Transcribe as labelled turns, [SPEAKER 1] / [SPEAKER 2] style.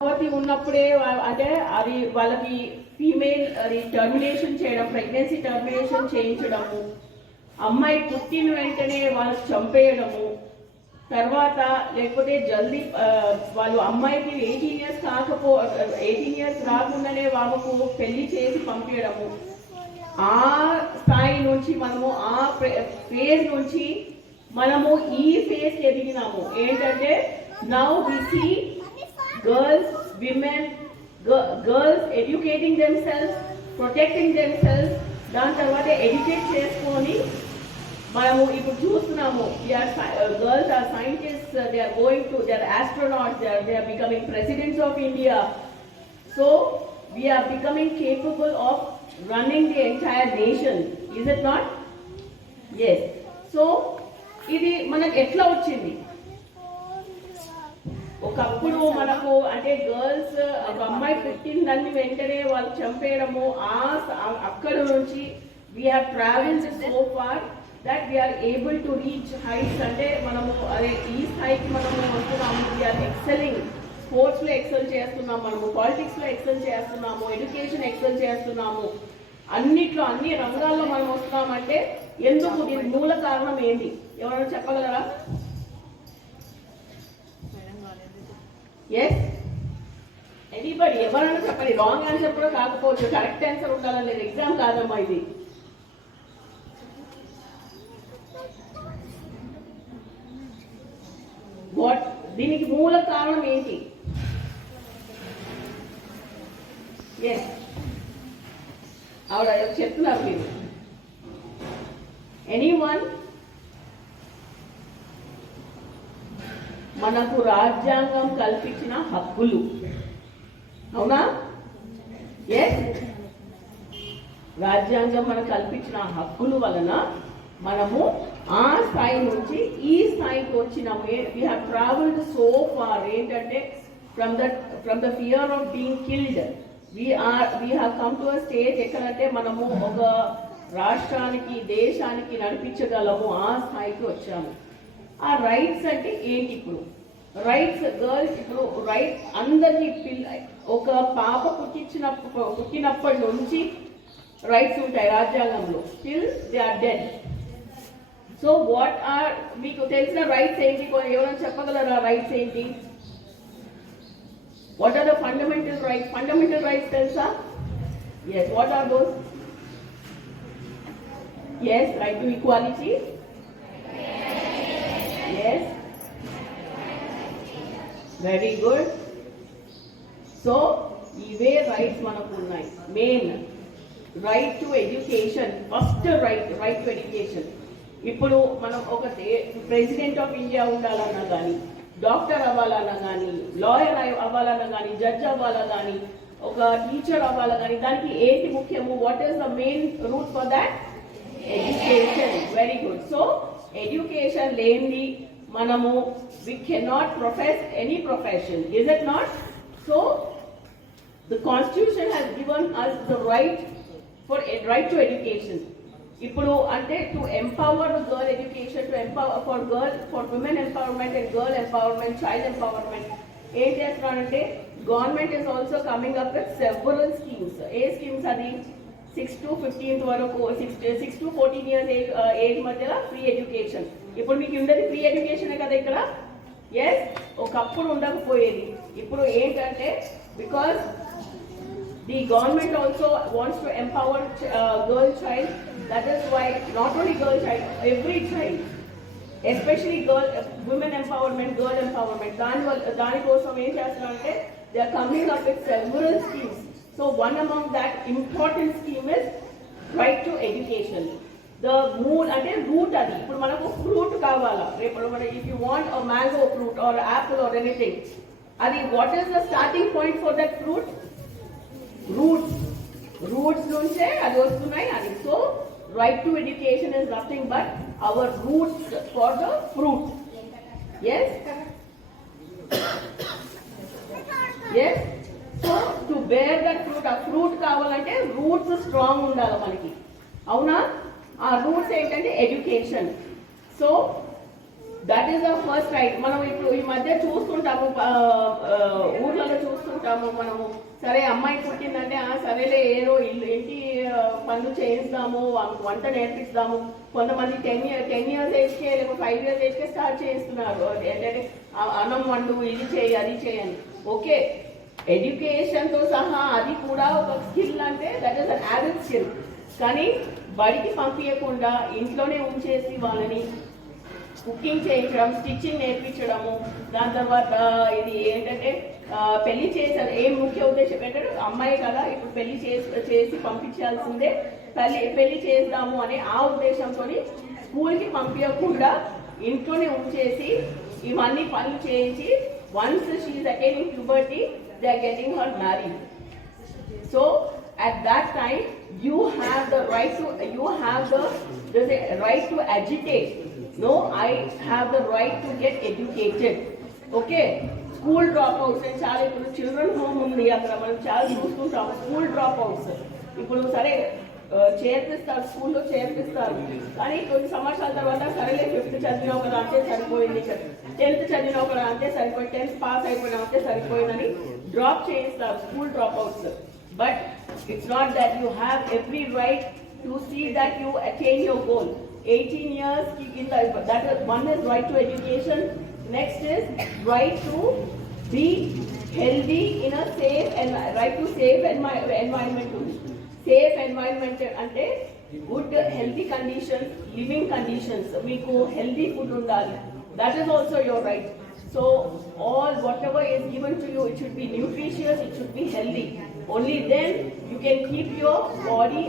[SPEAKER 1] గర్భవతి ఉన్నప్పుడే అంటే అది వాళ్ళకి ఫీమేల్ అది టర్మినేషన్ చేయడం ప్రెగ్నెన్సీ టర్మినేషన్ చేయించడము అమ్మాయి పుట్టిన వెంటనే వాళ్ళకి చంపేయడము తర్వాత లేకపోతే జల్దీ వాళ్ళు అమ్మాయికి ఎయిటీన్ ఇయర్స్ కాకపో ఎయిటీన్ ఇయర్స్ రాకుండానే వాళ్ళకు పెళ్ళి చేసి పంపించడము ఆ స్థాయి నుంచి మనము ఆ ఫేజ్ నుంచి మనము ఈ ఫేజ్ ఎదిగినాము. ఏంటంటే now we see girls women girls educating themselves, protecting protecting selves దాని తర్వాత ఎడ్యుకేట్ చేసుకొని మనము ఇప్పుడు చూస్తున్నాము girls are scientist they are going to they are astronauts they are they are becoming presidents of India so we are becoming capable of running the entire nation Is it not Yes. సో ఇది మనకు ఎట్లా వచ్చింది? ఒకప్పుడు మనకు అంటే girls ఒక అమ్మాయి పుట్టిందని వెంటనే వాళ్ళు చంపేయడము ఆ అక్కడ నుంచి we have travels so far that we are able to reach heights అంటే మనము అదే ఈ స్థాయికి మనము వస్తున్నాము వీఆర్ ఎక్సెలింగ్ స్పోర్ట్స్లో ఎక్సెల్ చేస్తున్నాము మనము పాలిటిక్స్లో ఎక్సెల్ చేస్తున్నాము ఎడ్యుకేషన్ ఎక్సెల్ చేస్తున్నాము. అన్నిట్లో అన్ని రంగాల్లో మనం వస్తున్నామంటే ఎందుకు దీని మూల కారణం ఏంటి? ఎవరైనా చెప్పగలరా? ఎస్ ఎనీబడి ఎవరైనా చెప్పండి. రాంగ్ ఆన్సర్ కూడా కాకపోవచ్చు. కరెక్ట్ ఆన్సర్ ఉండాలని లేదు ఎగ్జామ్ కాదమ్మా ఇది. వాట్ దీనికి మూల కారణం ఏంటి? ఎస్ ఆవిడ చెప్తున్నారు మీరు. ఎనీ వన్ మనకు రాజ్యాంగం కల్పించిన హక్కులు. అవునా? ఎస్ రాజ్యాంగం మనకు కల్పించిన హక్కులు వలన మనము ఆ స్థాయి నుంచి ఈ స్థాయికి వచ్చినాము. We have travelled so far ఏంటంటే from the from the fear of being killed we are we have come to a stage ఎక్కడంటే మనము ఒక రాష్ట్రానికి దేశానికి నడిపించగలము. ఆ స్థాయికి వచ్చాము. ఆ రైట్స్ అంటే ఏంటి ఇప్పుడు? రైట్స్ గర్ల్స్ ఇప్పుడు రైట్ అందరినీ పిల్ల ఒక పాప పుట్టించిన పుట్టినప్పటి నుంచి రైట్స్ ఉంటాయి రాజ్యాంగంలో. Still they are dead so what are మీకు తెలిసిన రైట్స్ ఏంటి? ఎవరైనా చెప్పగలరా రైట్స్ ఏంటి? What are the fundamental rights fundamental rights తెలుసా? Yes what are those yes right to equality Yes. Very good so ఇవే రైట్స్ మనకు ఉన్నాయి main right to education first right right to education ఇప్పుడు మనం ఒక ప్రెసిడెంట్ ఆఫ్ ఇండియా ఉండాలన్నా కానీ doctor అవ్వాలన్నా కానీ లాయర్ అవ్వాలన్నా కానీ జడ్జ్ అవ్వాలా కానీ ఒక టీచర్ అవ్వాలా కానీ దానికి ఏంటి ముఖ్యము? What is the main root for that education very good so education లేనిది మనము we cannot profess any profession is it not so the constitution has given us the right for right to education ఇప్పుడు అంటే to empower girl education to empower for girl for women empowerment and girl empowerment child empowerment ఏం చేస్తున్నారంటే government is also coming up with several schemes A schemes అది? Six to fifteenth వరకు six six to fourteen years age మధ్యలో free education ఇప్పుడు మీకు ఉండేది free education కదా ఇక్కడ? ఎస్ ఒకప్పుడు ఉండకపోయేది. ఇప్పుడు ఏంటంటే because the government also wants to empower girl child that is why not only girl child every child especially girl women empowerment girl empowerment దాని వల్ల దానికోసం ఏం చేస్తున్నారంటే they are coming up with several schemes so one among that important scheme is right to education the mood అంటే root అది. ఇప్పుడు మనకు fruit కావాలా? రేపు మన if you want a mango fruit or apple or anything అది what is the starting point for that fruit roots roots నుంచే అది వస్తున్నాయి అది. So right to education is nothing but our roots for the fruit yes yes so to bear that fruit ఆ అంటే roots strong ఉండాలి మనకి. అవునా? ఆ రూట్స్ ఏంటంటే education so that is the first right మనం ఇప్పుడు ఈ మధ్య చూస్తుంటాము ఊర్లలో చూస్తుంటాము మనము. సరే అమ్మాయి పుట్టిందంటే సరేలే ఏదో ఇల్లు ఇంటి పనులు చేయిస్తాము వంట నేర్పిస్తాము. కొంతమంది టెన్ ఇయర్ టెన్ ఇయర్స్ ఏజ్కే లేకపోతే ఫైవ్ ఇయర్స్ ఏజ్కే స్టార్ట్ చేస్తున్నారు. ఏంటంటే అన్నం వండు ఇది చేయి అది చేయని ఓకే ఎడ్యుకేషన్తో సహా అది కూడా ఒక స్కిల్ అంటే that is an added skill కానీ బడికి పంపించకుండా ఇంట్లోనే ఉంచేసి వాళ్ళని కుకింగ్ చేయించడం స్టిచ్చింగ్ నేర్పించడము దాని తర్వాత ఇది ఏంటంటే పెళ్ళి చేశారు. ఏం ముఖ్య ఉద్దేశం ఏంటంటే అమ్మాయి కదా ఇప్పుడు పెళ్ళి చేసి చేసి పంపించాల్సిందే. పెళ్ళి పెళ్ళి చేద్దాము అనే ఆ ఉద్దేశంతో స్కూల్కి పంపించకుండా ఇంట్లోనే ఉంచేసి ఇవన్నీ పనులు చేయించి once she attaining puberty they are getting her married. So at that time, you have the right to, you have the, there's a right to agitate. No, I have the right to get educated. Okay? School dropouts నేను చాలా ఇప్పుడు children home ఉంది అక్కడ మనం చాలా చూస్తుంటాం school dropouts ఇప్పుడు సరే చేర్పిస్తారు స్కూల్లో చేర్పిస్తారు కానీ కొన్ని సంవత్సరాల తర్వాత సరేలే ఫిఫ్త్ చదివిన ఒక అంతే సరిపోయింది టెన్త్ చదివిన ఒక అంతే సరిపోయింది టెన్త్ పాస్ అయిపోయిన అంతే సరిపోయిందని డ్రాప్ చేయిస్తారు school dropouts But it's not that you have every right to see that you attain your goal. 18 years, ki kinda- that is, one is right to education, next is right to be healthy in a safe and right to safe envi- environment. too. Safe environment అంటే good healthy conditions living conditions మీకు healthy food ఉండాలి that is also your right So all whatever is given to you, it should be nutritious, it should be healthy. Only then you can keep your body